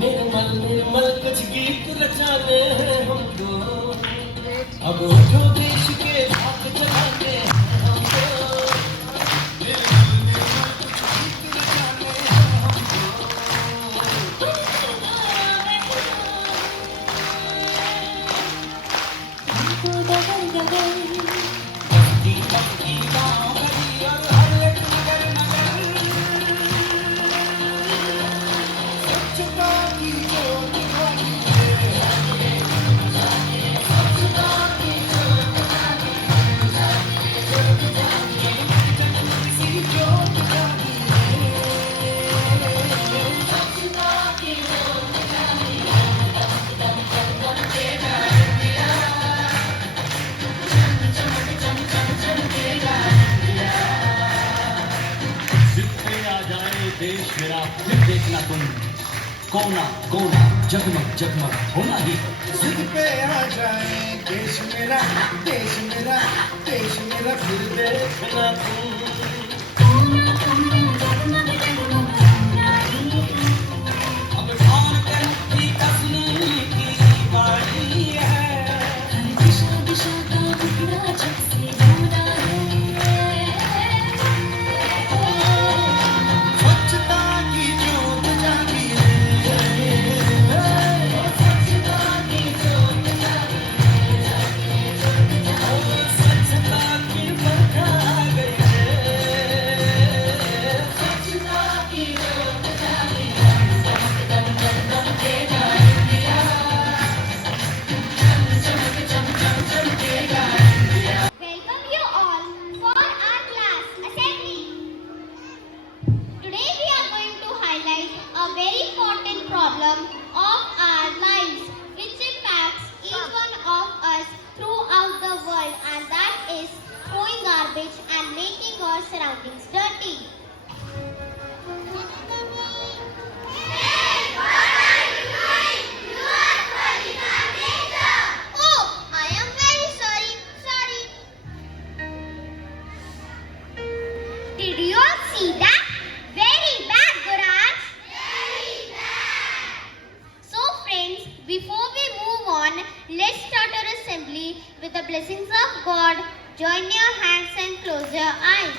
निर्मल निर्मल कुछ गीत रचाने हैं हमको, अब उठो देश के भाग चलाने हैं हमको, निर्मल निर्मल कुछ गीत रचाने हैं हमको, डगर डगर बस्ती बस्ती गाँव गली और हर एक नगर नगर स्वच्छता की ज्योत जगानी है, स्वच्छता की ज्योत जगानी है, जगमग सी ज्योत जगानी है, स्वच्छता की ज्योत जगानी है, दम दम दम दम देगा इंडिया, चम चम चम चमकेगा इंडिया। सिर पे आ जाए देश मेरा, फिर देखना तुम कोना कोना जगमग जगमग होना ही है। सिर पे आ जाए देश मेरा, देश मेरा, देश मेरा, फिर देखना तुम कोना कोना जगमग जगमग होना ही है। अब कौन के मुट्ठी कसने की बारी है, हर दिशा दिशा का टुकड़ा जग से जुड़ा है, स्वच्छता की ज्योत जागी है, स्वच्छता की ज्योत जागी है, स्वच्छता की बरखा आ गई है, स्वच्छता की ज्योत जागी है, दम दम दम देगा इंडिया, चमक चम चम चमकेगा India. Welcome you all for our class assembly. Today we are going to highlight a very important problem of our lives which impacts each one of us throughout the world, and that is throwing garbage and making our surroundings dirty. Oh, I am very sorry. Did you all see that? Very bad, Guraj. Very bad. So friends, before we move on, let's start our assembly with the blessings of God. Join your hands and close your eyes.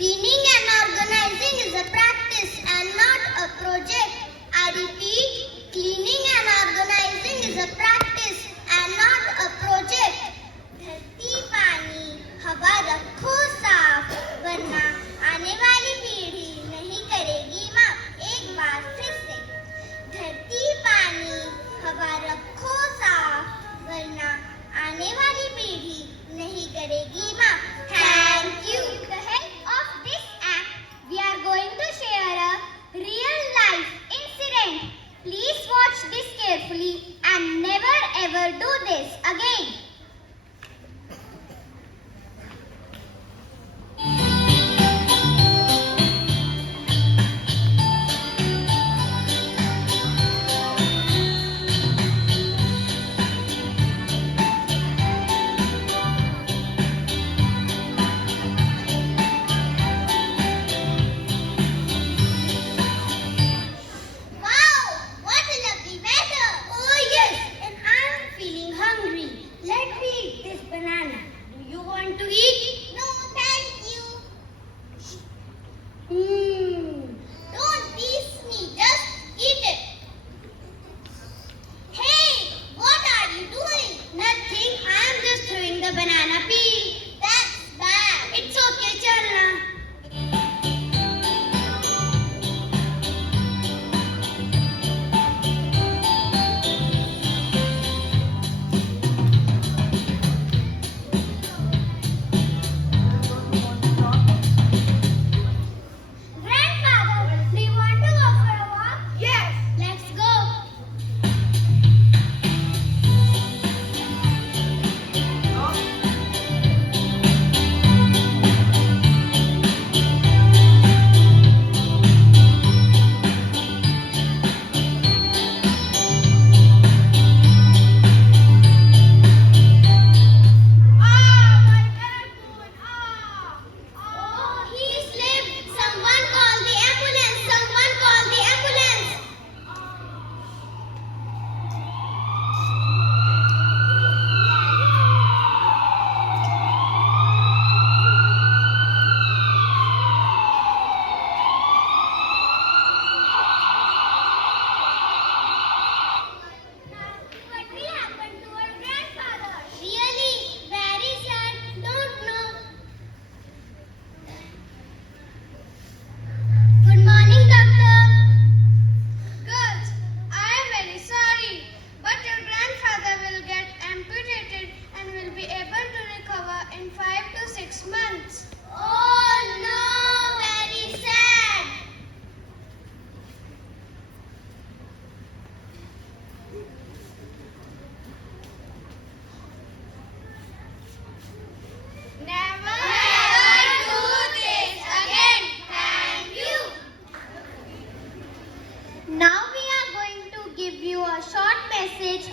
Cleaning and organizing is a practice and not a project. I repeat, cleaning and organizing is a practice and not a project. धरती पानी हवा रखो साफ वरना आने वाली पीढ़ी नहीं करेगी माफ. एक बार फिर से. धरती पानी हवा रखो साफ वरना आने वाली पीढ़ी नहीं करेगी माफ. Thank you. With the help of this act, we are going to share a real life incident. Please watch this carefully and never ever do this again.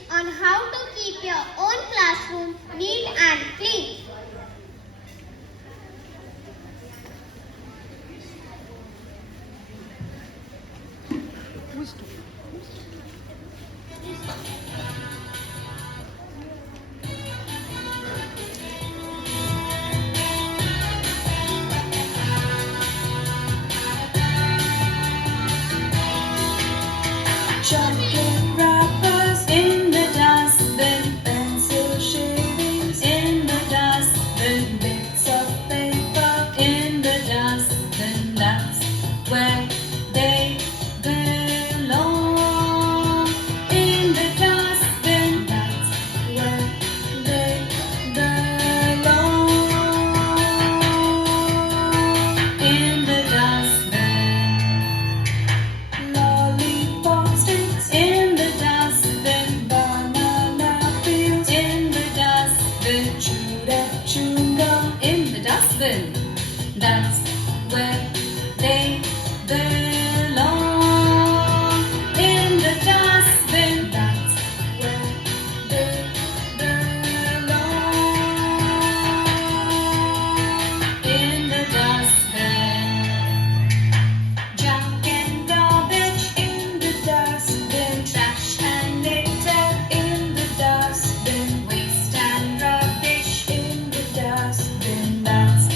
On how to keep your own classroom neat and clean. Chocolate wrappers in the dustbin, pencil shavings in the dustbin, bits of paper in the dustbin. That's where they belong. In the dustbin, that's where they belong. In the dustbin. Lollipop sticks in the dustbin, banana peels in the dustbin, chewed up chewing gum in the dustbin. That's where they belong. In the dustbin, that's where they belong. In the dustbin. Junk and garbage in the dustbin, trash and litter in the dustbin, waste and rubbish in the dustbin. That's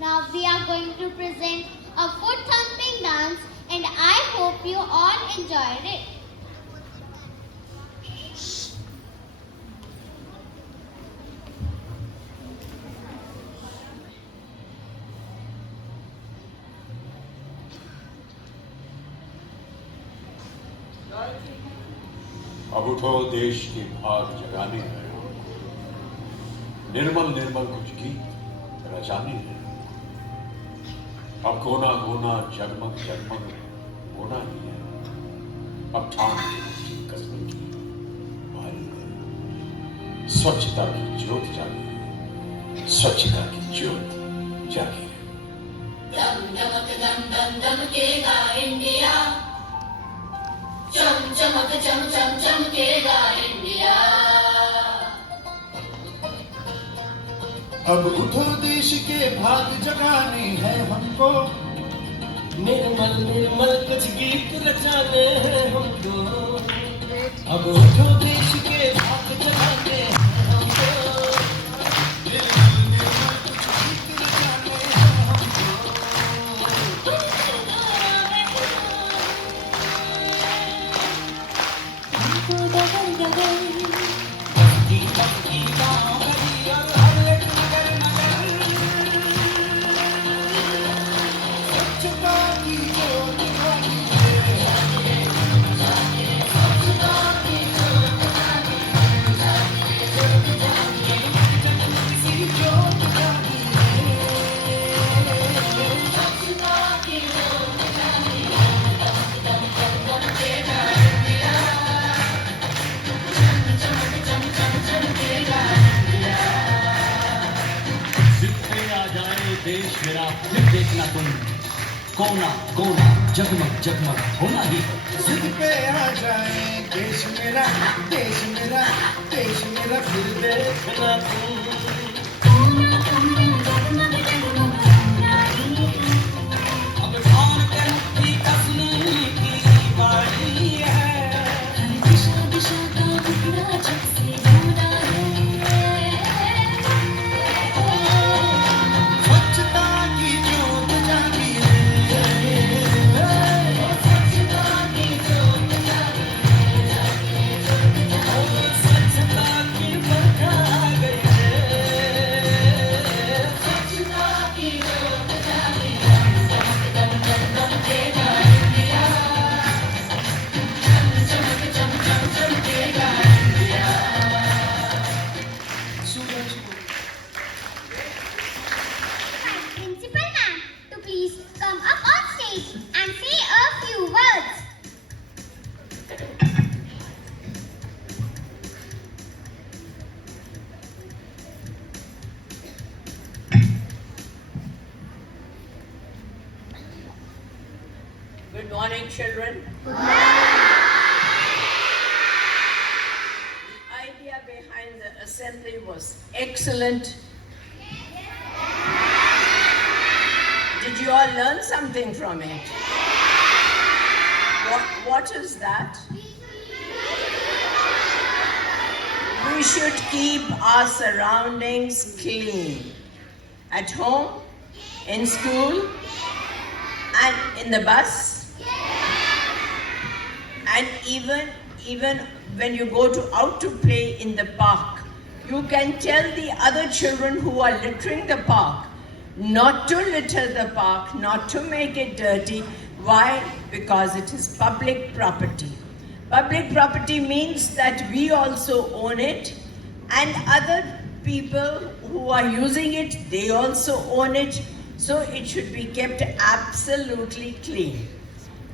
Now we are going to present a foot thumping dance and I hope you all enjoyed it. अब उठो देश के भाग जगाने हैं, निर्मल निर्मल कुछ गीत रचाने हैं। अब कोना कोना जगमग जगमग होना ही है। अब ठान की कसम की बारी है। स्वच्छता की ज्योत जागे, स्वच्छता की ज्योत जागे। दम दमक दम दम दमकेगा इंडिया, चम चमक चम चम चमकेगा इंडिया। अब उठो देश के भाग जगाने हैं हमको, निर्मल निर्मल कुछ गीत रचाने हैं हमको। अब उठो देश के भाग जगाने हैं हमको, निर्मल निर्मल कुछ गीत रचाने हैं हमको। बस्ती बस्ती गाँव गली और हर एक नगर नगर, स्वच्छता की ज्योत जगानी है। स्वच्छता की ज्योत जगानी है। की ज्योत जगानी है। स्वच्छता की ज्योत जगानी है। दम दम दम दम दमकेगा इंडिया, जितने आ जाए देश मेरा, फिर देखना तुम कोना कोना जगमग जगमग होना ही है। जिद पे आ जाए देश मेरा, देश मेरा, देश मेरा, फिर देखना तुम। अब ठान के मुट्ठी कसने की बारी है। दिशा दिशा का टुकड़ा जब से ढूंढा है। स्वच्छता की ज्योत जागी है। स्वच्छता की ज्योत जगानी स्वच्छता की बरखा आ गई है। स्वच्छता की ज्योत जगानी है। दम दम दम दमकेगा इंडिया, चम चमक चम चम चमकेगा India. Principal ma'am to please come up on stage and say a few words. Good morning, children. The idea behind the assembly was excellent. Did you all learn something from it? What is that? We should keep our surroundings clean. At home, in school, and in the bus. And even when you go out to play in the park, you can tell the other children who are littering the park not to litter the park, not to make it dirty. Why? Because it is public property. Public property means that we also own it, and other people who are using it, they also own it. So it should be kept absolutely clean.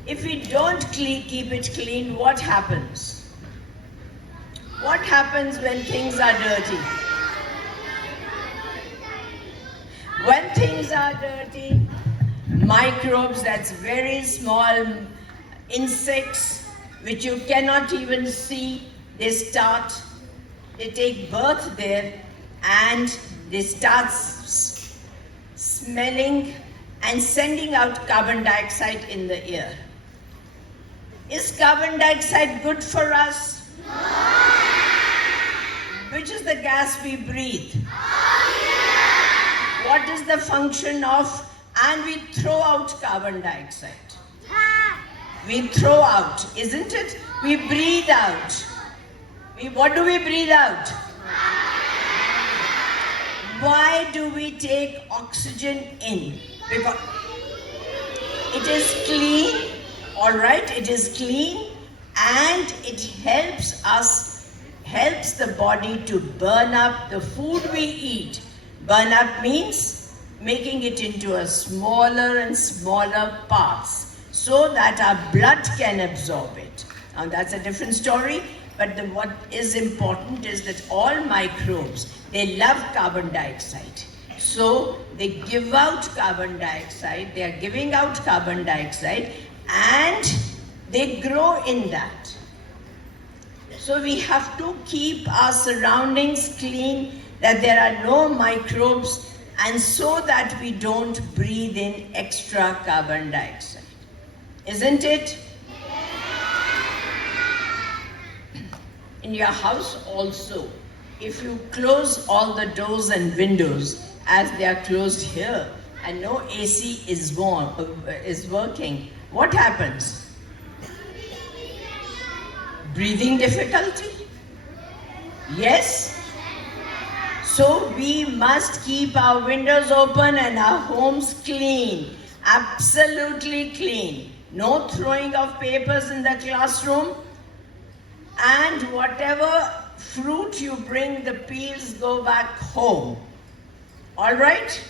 If we don't keep it clean, what happens? What happens when things are dirty? When things are dirty, microbes, that's very small insects which you cannot even see, they take birth there and they start smelling and sending out carbon dioxide in the air. Is carbon dioxide good for us? Which is the gas we breathe? what is the function of, and we throw out carbon dioxide. We throw out, isn't it? We breathe out. What do we breathe out? Why do we take oxygen in? Because it is clean, all right? It is clean, and it helps the body to burn up the food we eat. Burn up means making it into a smaller and smaller parts so that our blood can absorb it. Now that's a different story, but what is important is that all microbes, they love carbon dioxide. So they give out carbon dioxide, they are giving out carbon dioxide, and they grow in that. So we have to keep our surroundings clean, that there are no microbes, and so that we don't breathe in extra carbon dioxide. Isn't it? In your house also, if you close all the doors and windows as they are closed here, and no AC is working, what happens? Breathing difficulty? Yes? So we must keep our windows open and our homes clean, absolutely clean. No throwing of papers in the classroom, and whatever fruit you bring, the peels go back home. All right?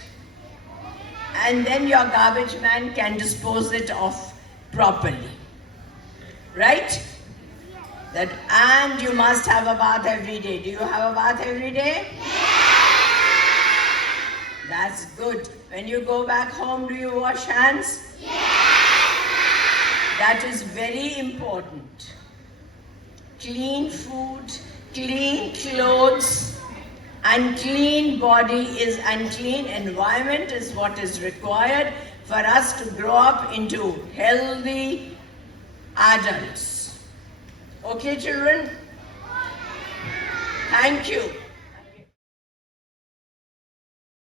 And then your garbage man can dispose it off properly. Right? And you must have a bath every day. Do you have a bath every day? That's good. When you go back home, do you wash hands? That is very important. Clean food, clean clothes, and clean body and clean environment is what is required for us to grow up into healthy adults. Okay, children? Thank you.